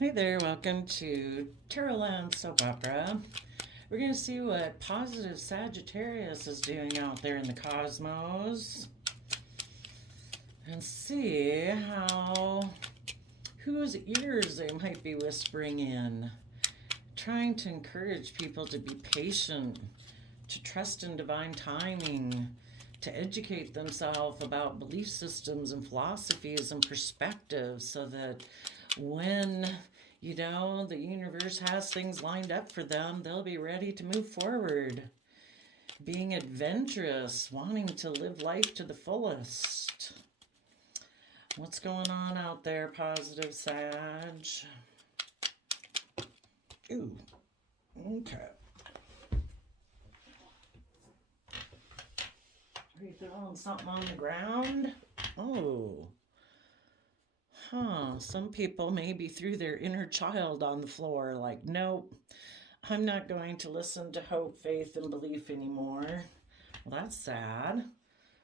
Hey there, welcome to Terrorland Soap Opera. We're going to see what positive Sagittarius is doing out there in the cosmos and see whose ears they might be whispering in, trying to encourage people to be patient, to trust in divine timing, to educate themselves about belief systems and philosophies and perspectives so that when the universe has things lined up for them, they'll be ready to move forward, being adventurous, wanting to live life to the fullest. What's going on out there, positive Sag? Ooh, okay. Are you throwing something on the ground? Oh, some people maybe threw their inner child on the floor, like, nope, I'm not going to listen to hope, faith, and belief anymore. Well, that's sad.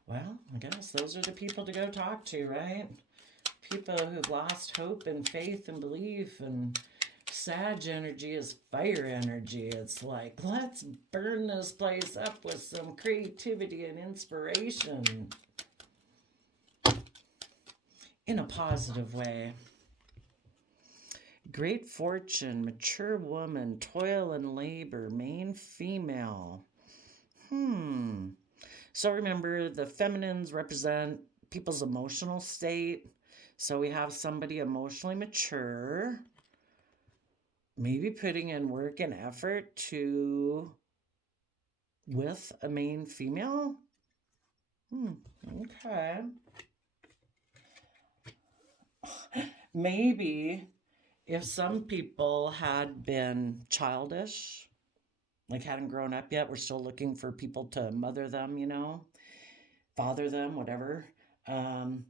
Well, I guess those are the people to go talk to, right? People who've lost hope and faith and belief. And Sag energy is fire energy. It's like, let's burn this place up with some creativity and inspiration in a positive way. Great fortune, mature woman, toil and labor, main female. Hmm. So remember, the feminines represent people's emotional state. So we have somebody emotionally mature, maybe putting in work and effort to with a main female. Okay. Maybe if some people had been childish, like hadn't grown up yet, we're still looking for people to mother them, father them, whatever. Um,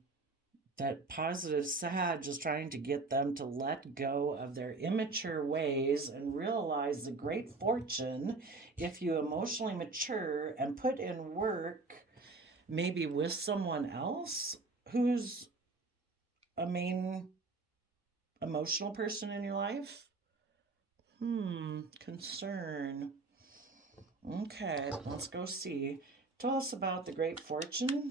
that positive Sag is trying to get them to let go of their immature ways and realize the great fortune if you emotionally mature and put in work, maybe with someone else who's a main emotional person in your life. Concern. Okay, let's go see. Tell us about the great fortune.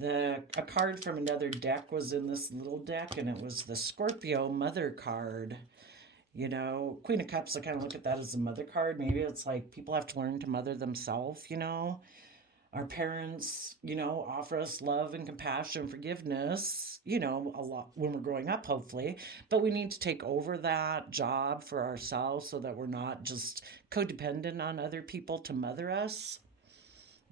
A card from another deck was in this little deck, and it was the Scorpio Mother card. Queen of Cups, I kind of look at that as a mother card. Maybe it's like people have to learn to mother themselves. Our parents, offer us love and compassion, forgiveness, a lot when we're growing up, hopefully. But we need to take over that job for ourselves so that we're not just codependent on other people to mother us.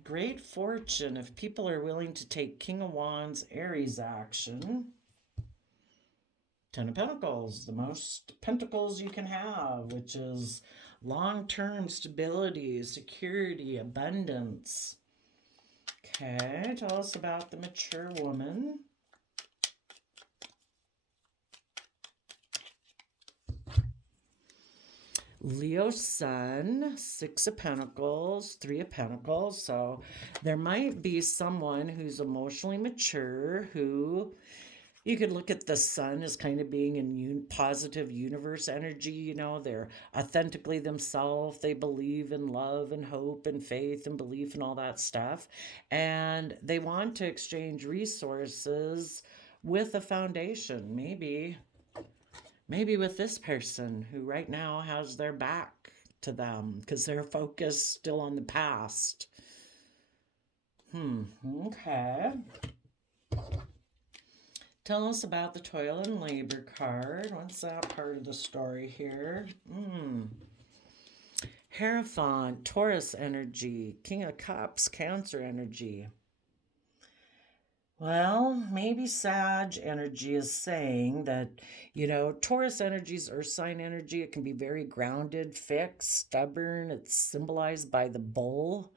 Great fortune if people are willing to take King of Wands Aries action. Ten of Pentacles, the most pentacles you can have, which is long term stability, security, abundance. Okay, tell us about the mature woman. Leo Sun, Six of Pentacles, Three of Pentacles. So there might be someone who's emotionally mature who you could look at the sun as kind of being in positive universe energy. They're authentically themselves. They believe in love and hope and faith and belief and all that stuff. And they want to exchange resources with a foundation. Maybe with this person who right now has their back to them because they're focused still on the past. Okay. Tell us about the toil and labor card. What's that part of the story here? Hierophant, Taurus energy, King of Cups, Cancer energy. Well, maybe Sag energy is saying that, Taurus energy is earth sign energy. It can be very grounded, fixed, stubborn. It's symbolized by the bull,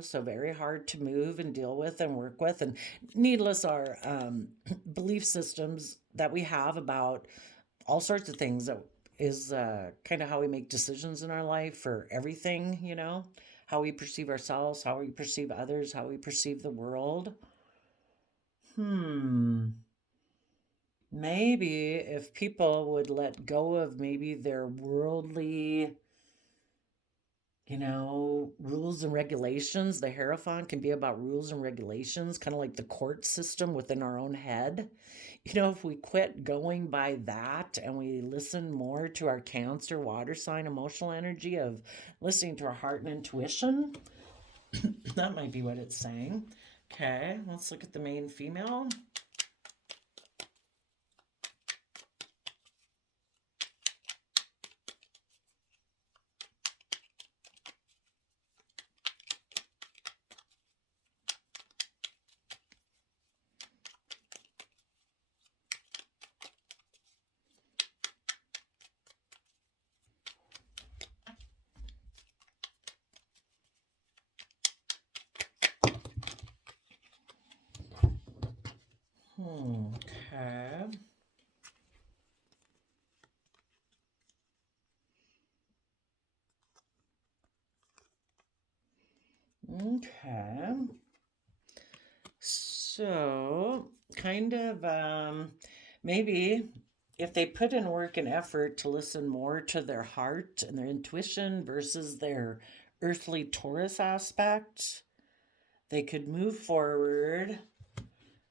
so very hard to move and deal with and work with. And needless are belief systems that we have about all sorts of things that is kind of how we make decisions in our life for everything. how we perceive ourselves, how we perceive others, how we perceive the world. Maybe if people would let go of maybe their worldly, rules and regulations. The Hierophant can be about rules and regulations, kind of like the court system within our own head. If we quit going by that and we listen more to our Cancer water sign emotional energy of listening to our heart and intuition, that might be what it's saying. Okay, let's look at the main female. Okay. Okay. So, kind of, maybe if they put in work and effort to listen more to their heart and their intuition versus their earthly Taurus aspect, they could move forward,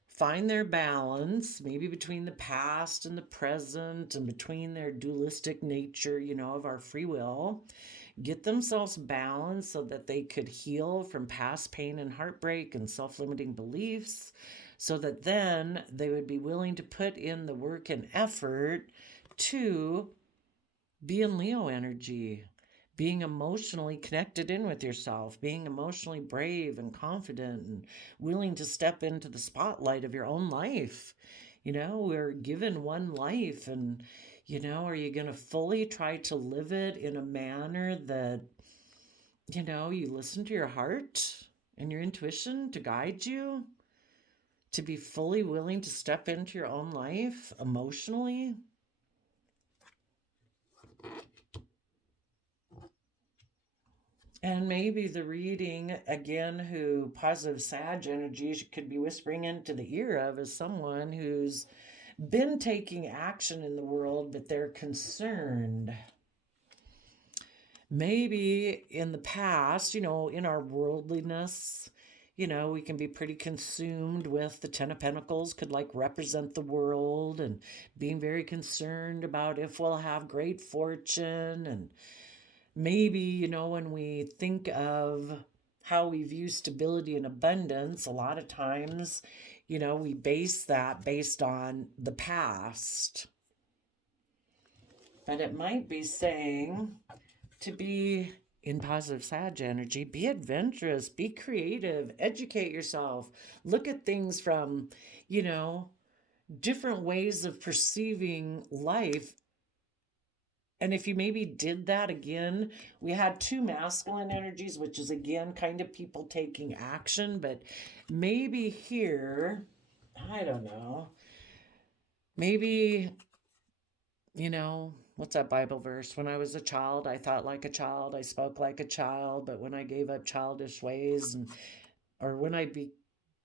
find their balance, maybe between the past and the present and between their dualistic nature, of our free will, get themselves balanced so that they could heal from past pain and heartbreak and self limiting beliefs, so that then they would be willing to put in the work and effort to be in Leo energy, being emotionally connected in with yourself, being emotionally brave and confident and willing to step into the spotlight of your own life. We're given one life, and, are you going to fully try to live it in a manner that, you listen to your heart and your intuition to guide you, to be fully willing to step into your own life emotionally? And maybe the reading, again, who positive Sag energy could be whispering into the ear of is someone who's been taking action in the world, but they're concerned. Maybe in the past, in our worldliness, we can be pretty consumed with the Ten of Pentacles, could like represent the world and being very concerned about if we'll have great fortune. And maybe, when we think of how we view stability and abundance, a lot of times, we base that based on the past. But it might be saying to be in positive Sag energy, be adventurous, be creative, educate yourself, look at things from, different ways of perceiving life. And if you maybe did that again, we had two masculine energies, which is again kind of people taking action, but maybe here, I don't know, maybe, what's that Bible verse? When I was a child, I thought like a child, I spoke like a child, but when I gave up childish ways, or when I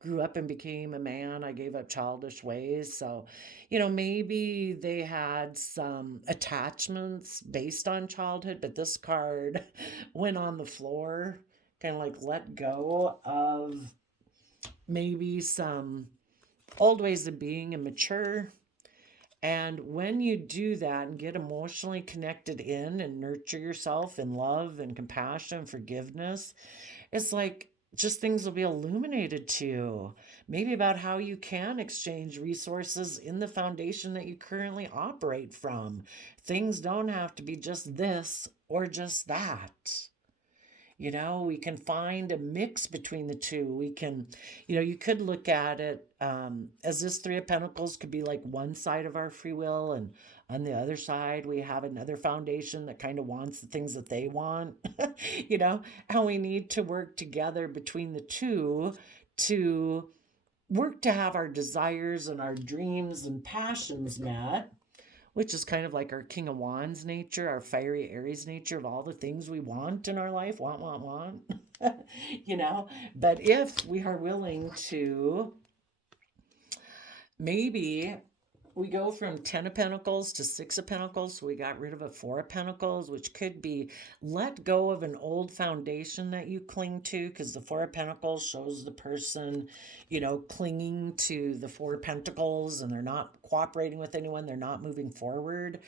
grew up and became a man, I gave up childish ways. So, maybe they had some attachments based on childhood, but this card went on the floor, kind of like let go of maybe some old ways of being and mature. And when you do that and get emotionally connected in and nurture yourself in love and compassion and forgiveness, it's like just things will be illuminated to you. Maybe about how you can exchange resources in the foundation that you currently operate from. Things don't have to be just this or just that. We can find a mix between the two. We can, you could look at it as this Three of Pentacles could be like one side of our free will, and on the other side, we have another foundation that kind of wants the things that they want, and we need to work together between the two to work to have our desires and our dreams and passions met, which is kind of like our King of Wands nature, our fiery Aries nature of all the things we want in our life. Want. you know. But if we are willing to, maybe we go from 10 of pentacles to 6 of pentacles, so we got rid of a 4 of pentacles, which could be let go of an old foundation that you cling to, because the 4 of pentacles shows the person, clinging to the 4 of pentacles, and they're not cooperating with anyone, they're not moving forward.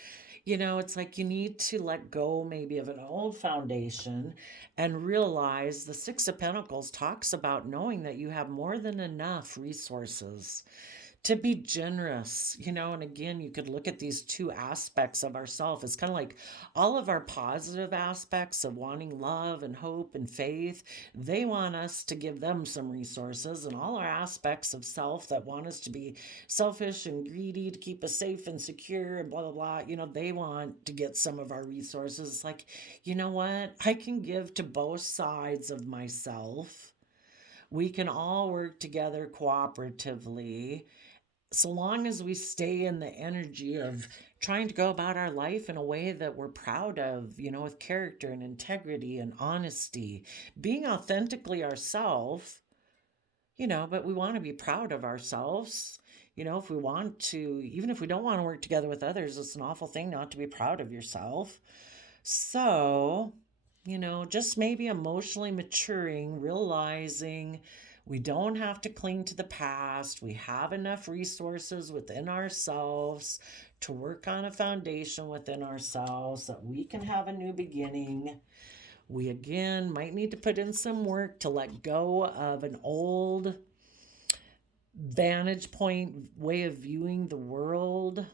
It's like you need to let go maybe of an old foundation and realize the 6 of pentacles talks about knowing that you have more than enough resources to be generous, and again, you could look at these two aspects of ourself. It's kind of like all of our positive aspects of wanting love and hope and faith, they want us to give them some resources, and all our aspects of self that want us to be selfish and greedy to keep us safe and secure and blah blah blah, they want to get some of our resources. It's like, you know what, I can give to both sides of myself. We can all work together cooperatively, so long as we stay in the energy of trying to go about our life in a way that we're proud of, with character and integrity and honesty, being authentically ourselves, but we want to be proud of ourselves. If we want to, even if we don't want to work together with others, it's an awful thing not to be proud of yourself. So, just maybe emotionally maturing, realizing we don't have to cling to the past. We have enough resources within ourselves to work on a foundation within ourselves that we can have a new beginning. We again might need to put in some work to let go of an old vantage point way of viewing the world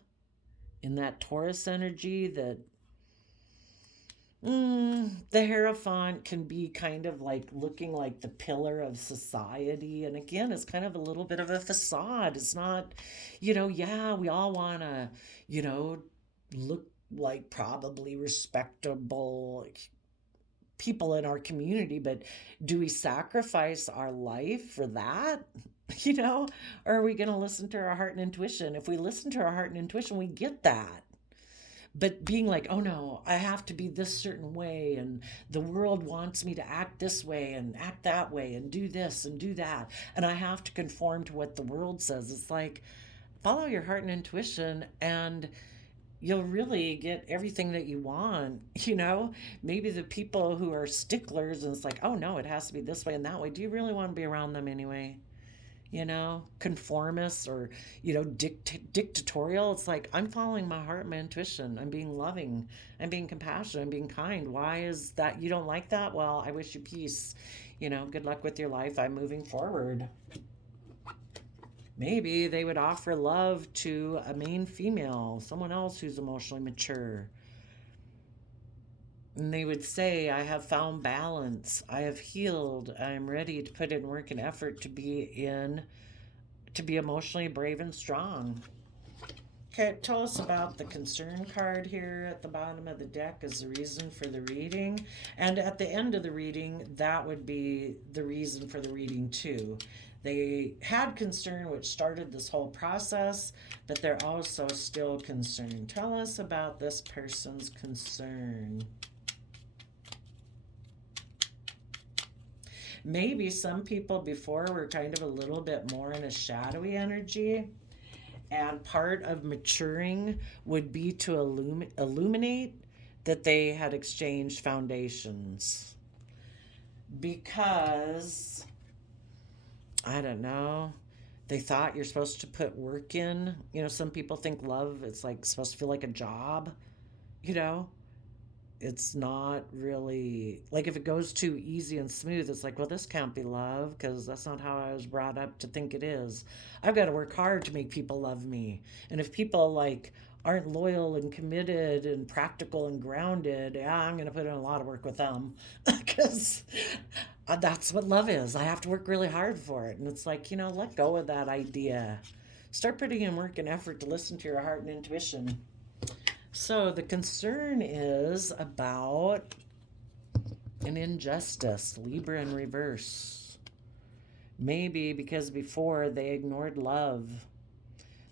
in that Taurus energy that the Hierophant can be kind of like looking like the pillar of society. And again, it's kind of a little bit of a facade. It's not, yeah, we all want to, look like probably respectable people in our community, but do we sacrifice our life for that? Or are we going to listen to our heart and intuition? If we listen to our heart and intuition, we get that. But being like, oh no, I have to be this certain way, and the world wants me to act this way and act that way and do this and do that, and I have to conform to what the world says. It's like, follow your heart and intuition, and you'll really get everything that you want. Maybe the people who are sticklers and it's like, oh no, it has to be this way and that way, do you really want to be around them anyway? Conformists or, dictatorial. It's like, I'm following my heart, my intuition. I'm being loving. I'm being compassionate. I'm being kind. Why is that? You don't like that? Well, I wish you peace. Good luck with your life. I'm moving forward. Maybe they would offer love to a main female, someone else who's emotionally mature. And they would say, I have found balance. I have healed. I'm ready to put in work and effort to be emotionally brave and strong. Okay, tell us about the concern card here at the bottom of the deck as the reason for the reading. And at the end of the reading, that would be the reason for the reading too. They had concern, which started this whole process, but they're also still concerned. Tell us about this person's concern. Maybe some people before were kind of a little bit more in a shadowy energy, and part of maturing would be to illuminate that they had exchanged foundations. Because, I don't know, they thought you're supposed to put work in. Some people think love is like supposed to feel like a job, it's not really like, if it goes too easy and smooth, it's like, well, this can't be love because that's not how I was brought up to think it is. I've got to work hard to make people love me. And if people like aren't loyal and committed and practical and grounded, yeah, I'm going to put in a lot of work with them because that's what love is. I have to work really hard for it. And it's like, let go of that idea. Start putting in work and effort to listen to your heart and intuition. So the concern is about an injustice, Libra in reverse. Maybe because before they ignored love.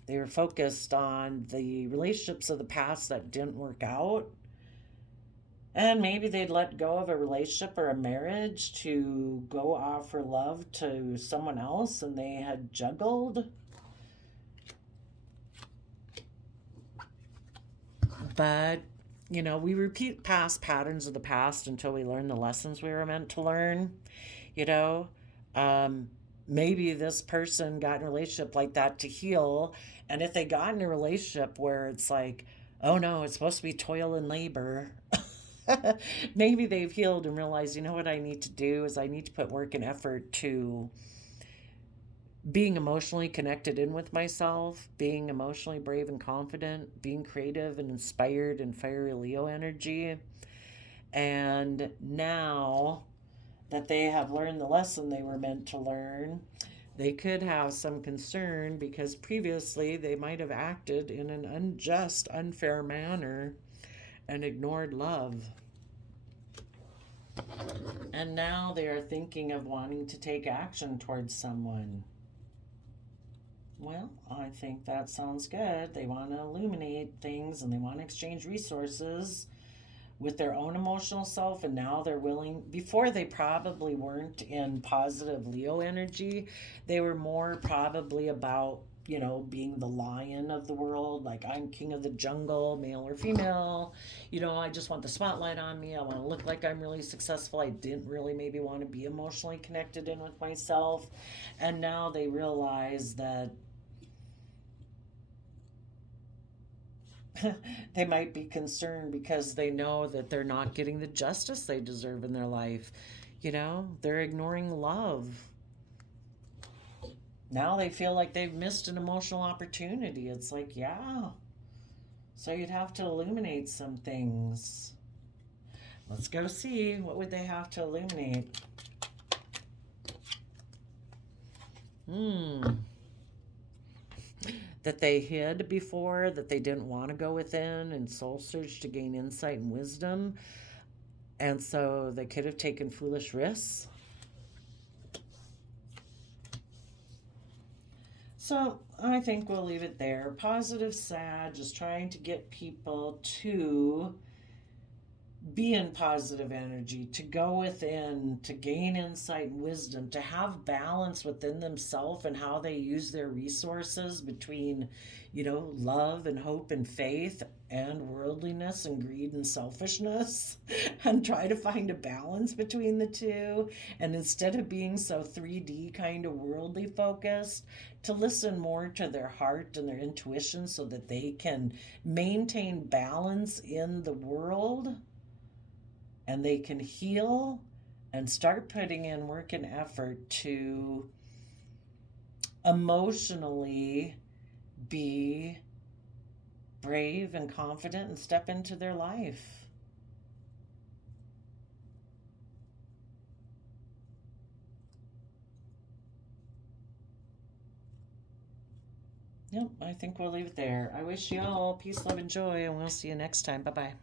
They were focused on the relationships of the past that didn't work out. And maybe they'd let go of a relationship or a marriage to go offer love to someone else, and they had juggled. But, we repeat past patterns of the past until we learn the lessons we were meant to learn. You know, um, maybe this person got in a relationship like that to heal. And if they got in a relationship where it's like, oh no, it's supposed to be toil and labor, maybe they've healed and realized, what I need to do is I need to put work and effort to being emotionally connected in with myself, being emotionally brave and confident, being creative and inspired and fiery Leo energy. And now that they have learned the lesson they were meant to learn, they could have some concern because previously they might have acted in an unjust, unfair manner and ignored love. And now they are thinking of wanting to take action towards someone. Well, I think that sounds good. They want to illuminate things and they want to exchange resources with their own emotional self, and now they're willing. Before, they probably weren't in positive Leo energy. They were more probably about, being the lion of the world, like I'm king of the jungle, male or female. I just want the spotlight on me. I want to look like I'm really successful. I didn't really maybe want to be emotionally connected in with myself. And now they realize that they might be concerned because they know that they're not getting the justice they deserve in their life. They're ignoring love. Now they feel like they've missed an emotional opportunity. It's like, yeah. So you'd have to illuminate some things. Let's go see. What would they have to illuminate? That they hid before, that they didn't want to go within and soul search to gain insight and wisdom. And so they could have taken foolish risks. So I think we'll leave it there. Positive Sag is trying to get people to be in positive energy, to go within, to gain insight and wisdom, to have balance within themselves and how they use their resources between, love and hope and faith and worldliness and greed and selfishness, and try to find a balance between the two. And instead of being so 3D kind of worldly focused, to listen more to their heart and their intuition so that they can maintain balance in the world, and they can heal and start putting in work and effort to emotionally be brave and confident and step into their life. Yep, I think we'll leave it there. I wish you all peace, love, and joy, and we'll see you next time. Bye-bye.